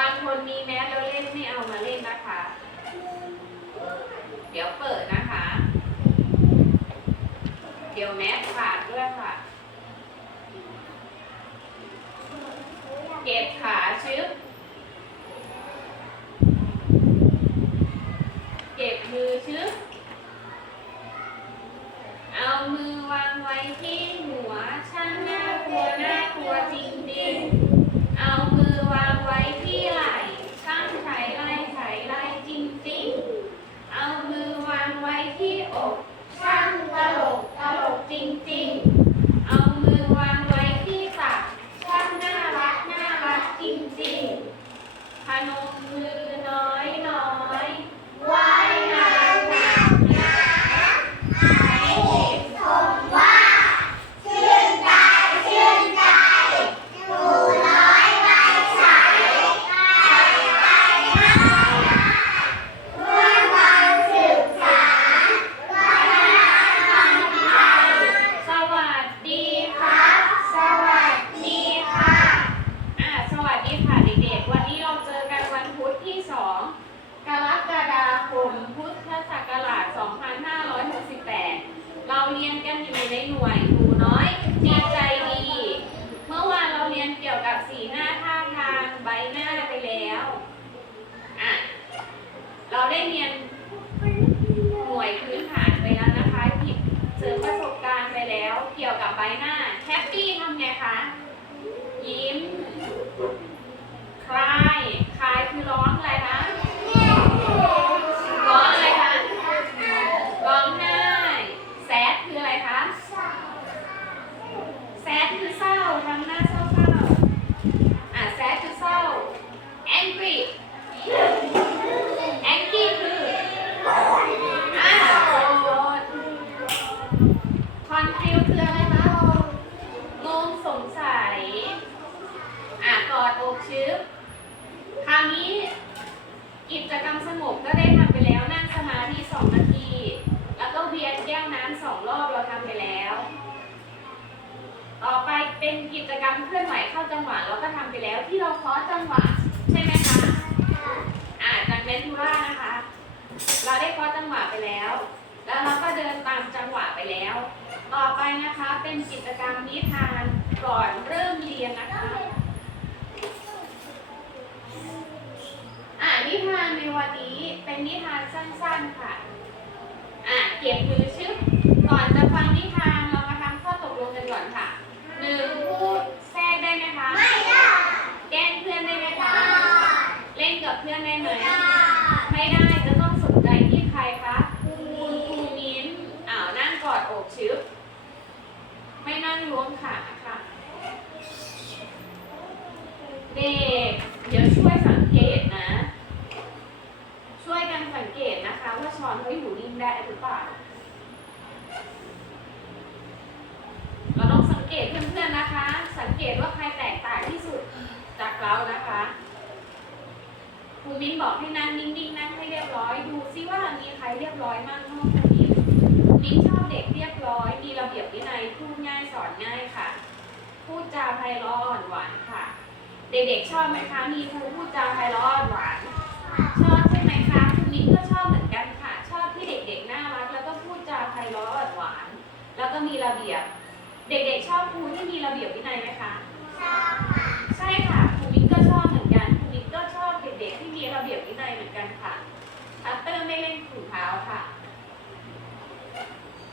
บางคนมีแมสแล้วเล่นไม่เอามาเล่นนะคะ เดี๋ยวเปิดนะคะ เดี๋ยวแมสขาดด้วยค่ะ เก็บขาชึบเก็บมือชึบเอามือวางไว้ที่หัวช่างน่ากลัวน่ากลัวจริงๆ เอามือวางไว้ที่ไหล่ ช่างไฉไล่ไฉไล่จริงๆ เอามือวางไว้ที่อก ช่างตลกตลกจริงๆ เอามือวางไว้ที่ตัก ช่างน่ารักน่ารักจริงๆ พนมมือน้อยน้อยๆว่ายน้ำน้ำน้ำให้เห็นชมว่า ชื่นใจ ชื่นใจหนูน้อยใบใสใครไปไหนเพื่อการสืบสานวัฒนธรรมไทย สวัสดีครับ สวัสดีค่ะ อ่าสวัสดีค่ะเด็กๆ วันนี้เราเจอกันวันพุธที่ 2 กรกฎาคม พุทธศักราช 2568 เราเรียนกันอยู่ ใหญ่ถูน้อยจิตใจดี เมื่อวานเราเรียนเกี่ยวกับสีหน้าท่าทางใบหน้าไปแล้ว อะ เราได้เรียนหน่วยพื้นฐานไปแล้วนะคะที่เสริมประสบการณ์ไปแล้ว เกี่ยวกับใบหน้า แฮปปี้ทำไงคะ ยิ้ม คลาย คลายคือร้องอะไรคะ ร้องอะไรคะ ร้องไห้ แซดคืออะไรคะ แซดคือเศร้าทำหน้าเศร้าเศร้าๆอะแซดคือเศร้า angry angry คืออะโกรธ confused คืออะไรคะ งงสงสัย อะกอดอกชึบคราวนี้ กิจกรรมสงบก็ได้ทำไปแล้วนั่งสมาธิส องนาที แล้วก็เวียนแก้วน้ำสองรอบเราทำไปแล้ว ต่อไปเป็นกิจกรรมเคลื่อนไหวเข้าจังหวะเราก็ทำไปแล้วที่เราเคาะจังหวะใช่ไหมคะอ่าจากเวนทูรานะคะ เราได้เคาะจังหวะไปแล้ว แล้วเราก็เดินตามจังหวะไปแล้ว ต่อไปนะคะเป็นกิจกรรมนิทานก่อนเริ่มเรียนนะคะ อ่า นิทานในวันนี้เป็นนิทานสั้น ๆค่ะ อ่าเก็บมือชึบก่อนจะฟังนิทานเรามาทำข้อตกลงกันก่อนค่ะหนึ่งพูดแทรกได้ไหมคะไม่ได้แกล้งเพื่อนได้ไหมคะเล่นกับเพื่อนได้ไหมไม่ได้จะต้องสนใจที่ใครคะคุณครูมิ้นอ้าวนั่งกอดอกชึบไม่นั่งล้วงขาค่ะเด็ก เดี๋ยวช่วยสังเกตนะ ช่วยกันสังเกตนะคะ ว่าช้อนเขาอยู่นิ่งได้หรือเปล่า เราต้องสังเกตเพื่อนๆนะคะ สัง เกตว่าใครแตกต่างที่สุดจากเรานะคะครูมิ้นบอกให้นั่งนิ่งๆนั่งให้เรียบร้อย ดูซิว่ามีใครเรียบร้อยมั่งห้องคณิตมิ้นชอบเด็กเรียบร้อย มีระเบียบวินัยพูดง่ายสอนง่ายค่ะ พูดจาไพเราะอ่อนหวานค่ะ เด็กๆชอบไหมคะ มีครูพูดจาไพเราะอ่อนหวานชอบใช่ไหมคะคุณมิ้นก็ชอบเหมือนกันค่ะ ชอบที่เด็กๆน่ารัก แล้วก็พูดจาไพเราะอ่อนหวาน แล้วก็มีระเบียบ เด็กๆชอบครูที่มีระเบียบวินัยไหมคะใช่ค่ะครูมิ้นก็ชอบเหมือนกันครูมิ้นก็ชอบเด็กๆที่มีระเบียบวินัยเหมือนกันค่ะทัตเตอร์ไม่เล่นถุงเท้าค่ะ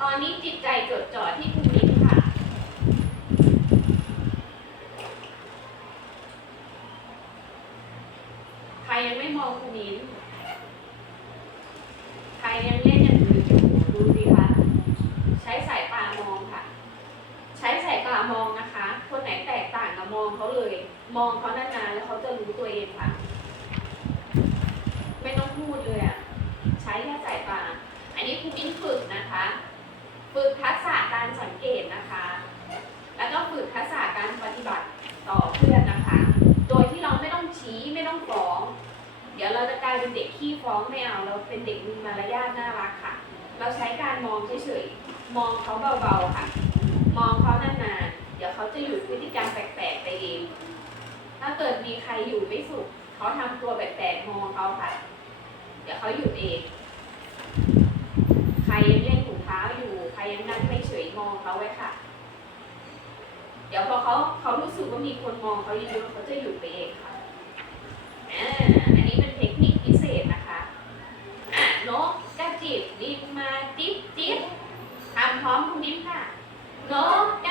ตอนนี้จิตใจจดจ่อ ที่ฝึกนะคะ ฝึกทักษะการสังเกตนะคะ แล้วก็ฝึกทักษะการปฏิบัติต่อเพื่อนนะคะ โดยที่เราไม่ต้องชี้ไม่ต้องฟ้อง เดี๋ยวเราจะกลายเป็นเด็กขี้ฟ้องไม่เอาเราเป็นเด็กมีมารยาทน่ารักค่ะ เราใช้การมองเฉยๆมองเขาเบาๆค่ะ มองเขานานๆเดี๋ยวเขาจะหยุดพฤติกรรมแปลกๆไปเองถ้าเกิดมีใครอยู่ไม่สุขเขาทำตัวแปลกๆมองเขาค่ะ เดี๋ยวเขาหยุดเอง องเขาไว้ค่ะ เดี๋ยวพอเขาเขารู้สึกว่ามีคนมองเขาเยอะๆเขาจะหยุดไปเองค่ะอันนี้เป็นเทคนิคพิเศษนะคะอะนกกระจิบดินมาจิบจิบทำพร้อมคุณดิ้มค่ะนก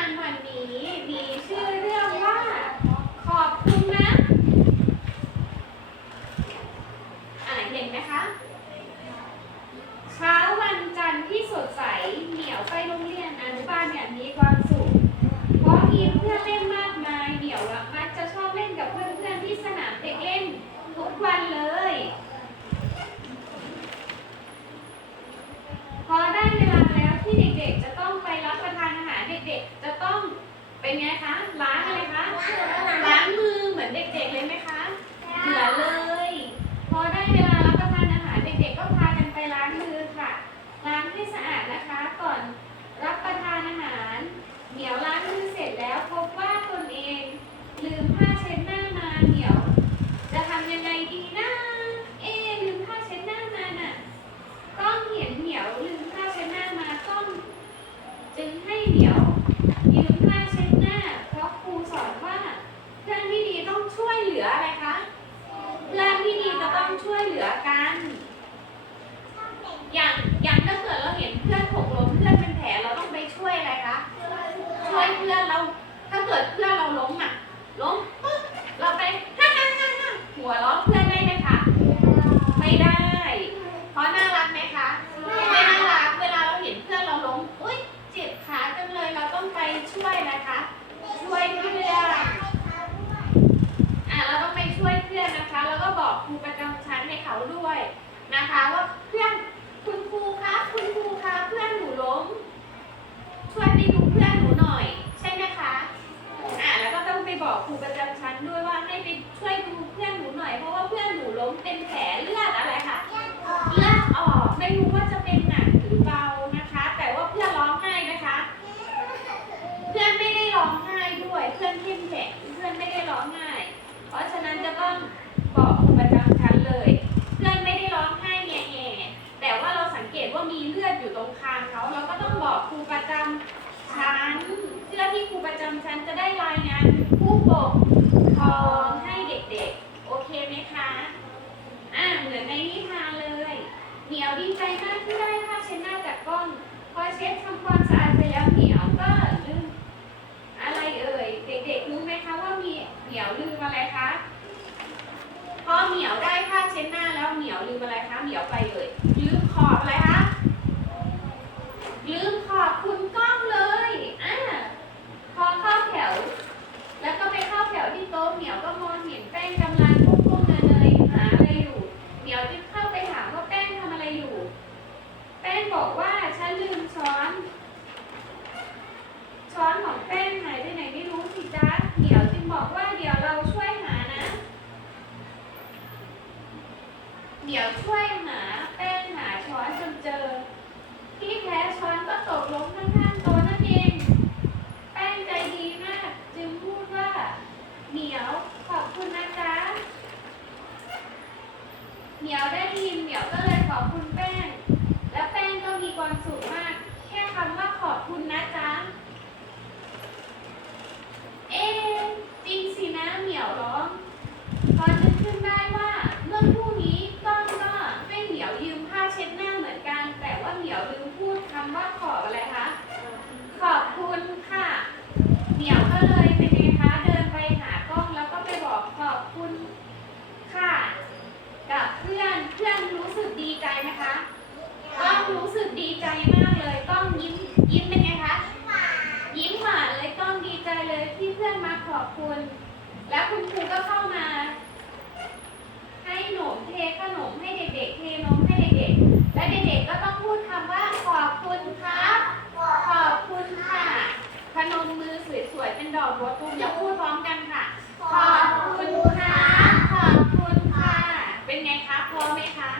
านวันนี้มีชื่อเรื่อง ด็กๆเทนมให้เด็กๆ และเด็กๆก็ต้องพูดคำว่าขอบคุณครับ ขอบคุณค่ะ พนมมือสวยๆ เป็นดอกบัวตูมอย่าพูดพร้อมกันค่ะ ขอบคุณค่ะ ขอบคุณค่ะ เป็นไงคะพอไหมคะ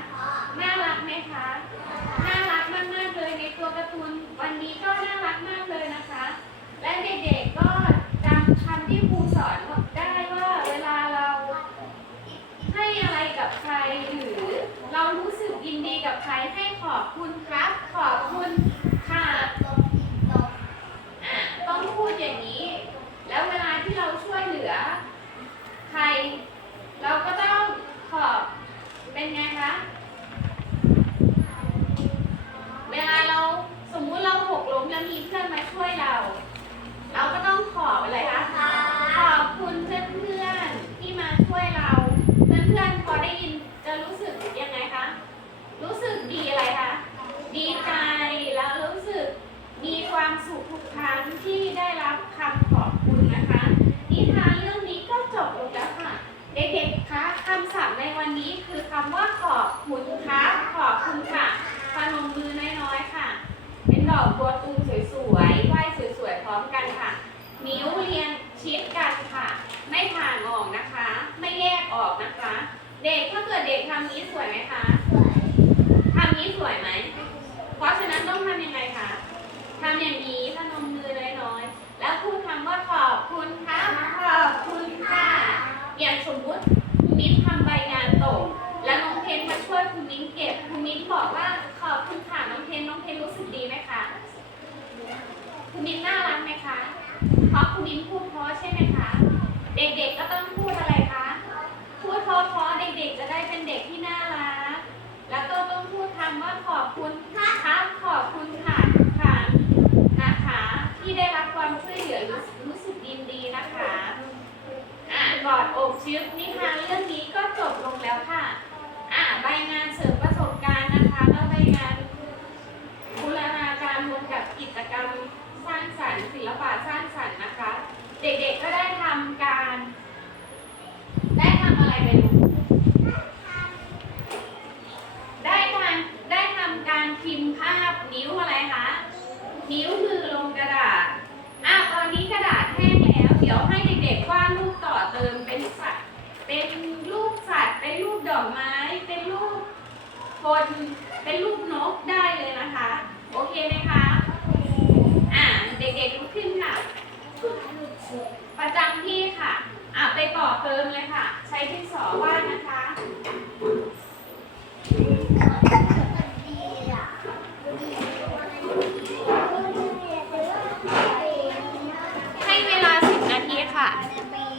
น่ารักไหมคะ น่ารักมากๆเลยในตัวการ์ตูนวันนี้ก็น่ารักมากเลยนะคะ และเด็กๆก็จำคำที่ครูสอนได้ว่าเวลาเราให้อะไรกับใครหรือ เรารู้สึกยินดีกับใครให้ขอบคุณครับ ขอบคุณค่ะอะ ต้องพูดอย่างนี้ แล้วเวลาที่เราช่วยเหลือ ใคร เราก็ต้องขอบเป็นไงคะเวลาเราสมมุติเราหกล้มแล้วมีเพื่อนมาช่วยเรา เราก็ต้องขอบอะไรคะ ขอบคุณเพื่อนๆที่มาช่วยเรา เพื่อนๆพอได้ยินจะรู้สึกยังไงคะ รู้สึกดีอะไรคะ ดีใจแล้วรู้สึกมีความสุขทุกครั้งที่ได้รับคำขอบคุณนะคะ นิทานเรื่องนี้ก็จบลงแล้วค่ะ เด็กๆ คะคำศัพท์ในวันนี้คือคำว่าขอบคุณครับ ขอบคุณค่ะพนมมือน้อยๆค่ะ เป็นดอกบัวตูมสวยๆไหว้สวยๆ พ ร้อมกันค่ะ นิ้วเรียงชิดกันค่ะ ไม่ผ่านออกนะคะ ไม่แยกออกนะคะ เด็กถ้าเกิดเด็กทำนี้สวยไหมคะทำนี้สวยไหมเพราะฉะนั้นต้องทำยังไงคะทำอย่างนี้พนมมือน้อยๆแล้วพูดคำว่าขอบคุณค่ะขอบคุณค่ะอย่างสมมุติคุณมิ้นทำใบงานตก แล้วน้องเพนมาช่วยคุณมิ้นเก็บคุณมิ้นบอกว่าขอบคุณค่ะน้องเพนน้องเพนรู้สึกดีไหมคะ คุณมิ้นน่ารักไหมคะ เพราะคุณมิ้นพูดเพราะใช่ไหมคะ เด็กๆก็ต้องพูดอะไรคะ พูดเพราะๆเด็กๆจะได้เป็นเด็กที่น่ารัก แล้วก็ต้องพูดคำว่าขอบคุณครับขอบคุณค่ะทุกครั้งนะคะ ที่ได้รับความช่วยเหลือรู้สึกรู้สึกยินดีนะคะ อะกอดอกชึบนิทานเรื่องนี้ก็จบลงแล้วค่ะ อะใบงานเสริมประสบการณ์นะคะ แล้วใบงานบูรณาการรวมกับกิจกรรมสร้างสรรค์ศิลปะสร้างสรรค์นะคะ เด็กๆก็ได้ทำการ ได้ทำอะไรไปลูกได้การได้ทำการพิมพ์ภาพนิ้วอะไรคะ นิ้วมือลงกระดาษ อะตอนนี้กระดาษแห้งแล้ว เดี๋ยวให้เด็กๆวาดรูปต่อเติมเป็นสัตว์ เป็นรูปสัตว์ เป็นรูปดอกไม้ เป็นรูปค นเป็นรูปนกได้เลยนะคะ โอเคไหมคะ อ่าเด็กๆลุกขึ้นค่ะ ประจำที่ค่ะ อ่าไปต่อเติมเลยค่ะ ใช้ที่สอวาดนะคะ